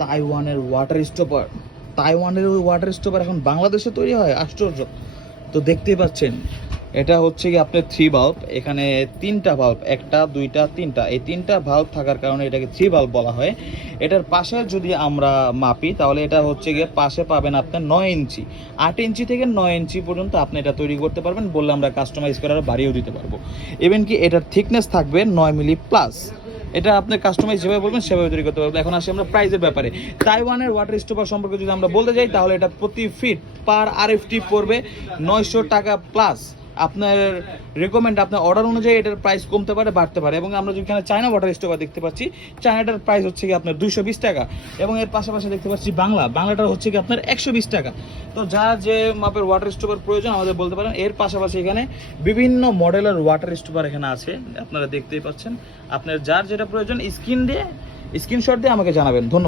তাইওয়ানের water stopper. তাইওয়ানের ওই ওয়াটার স্টপার এখন বাংলাদেশে তৈরি হয়, আশ্চর্য। তো দেখতেই পাচ্ছেন এটা হচ্ছে কি আপনার 3 বাল্ব, এখানে 3টা বাল্ব, 1টা 2টা 3টা, এই 3টা বাল্ব থাকার কারণে এটাকে 3 বাল্ব বলা হয়। এটার পাশে যদি আমরা মাপি তাহলে এটা হচ্ছে গিয়ে পাশে পাবেন আপনার 9 ইঞ্চি, 8 ইঞ্চি থেকে 9 ইঞ্চি পর্যন্ত আপনি এটা তৈরি করতে পারবেন, বললে আমরা কাস্টমাইজ করে আরও বাড়িয়েও দিতে পারবো। ইভেন কি এটার থিকনেস থাকবে 9 মিলি প্লাস। এটা আপনি কাস্টমাইজ যেভাবে বলবেন সেভাবে তৈরি করতে পারবেন। এখন আসি আমরা প্রাইসের ব্যাপারে। তাইওয়ানের ওয়াটার স্টপার সম্পর্কে যদি আমরা বলতে যাই তাহলে এটা প্রতি ফিট পার আরএফটি পড়বে 900 টাকা প্লাস। আপনার রেকমেন্ড, আপনার অর্ডার অনুযায়ী এটার প্রাইস কমতে পারে, বাড়তে পারে। এবং আমরা যেখানে চায়না ওয়াটার স্টপার দেখতে পাচ্ছি, চায়নাটার প্রাইস হচ্ছে কি আপনার 220 টাকা, এবং এর পাশাপাশি দেখতে পাচ্ছি বাংলাটার হচ্ছে কি আপনার 120 টাকা। তো যার যে মাপের ওয়াটার স্টপার প্রয়োজন আমাদের বলতে পারেন। এর পাশাপাশি এখানে বিভিন্ন মডেলের ওয়াটার স্টপার এখানে আছে, আপনারা দেখতেই পাচ্ছেন। আপনার যার যেটা প্রয়োজন স্ক্রিনশট দিয়ে আমাকে জানাবেন। ধন্যবাদ।